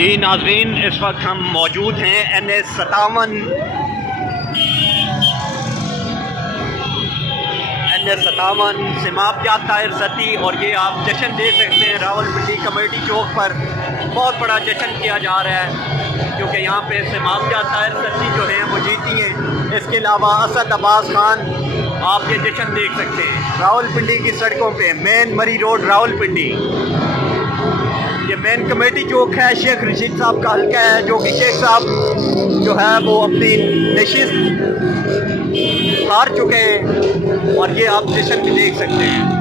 जी नाज़रीन, इस वक्त हम मौजूद हैं NH57 सिमाबजात ताहिर सती। और ये आप जश्न देख सकते हैं रावलपिंडी कमेटी चौक पर बहुत बड़ा जश्न किया जा रहा है, क्योंकि यहाँ पे सिमाबजात ताहिर सती जो हैं वो जीती हैं। इसके अलावा असद अब्बास खान, आप ये जश्न देख सकते हैं रावलपिंडी की सड़कों पे, मेन मरी रोड रावलपिंडी। ये मेन कमेटी चौक है, शेख रशीद साहब का हल्का है, जो कि शेख साहब जो है वो अपनी नशिस्त हार चुके हैं। और ये आप जश्न भी देख सकते हैं।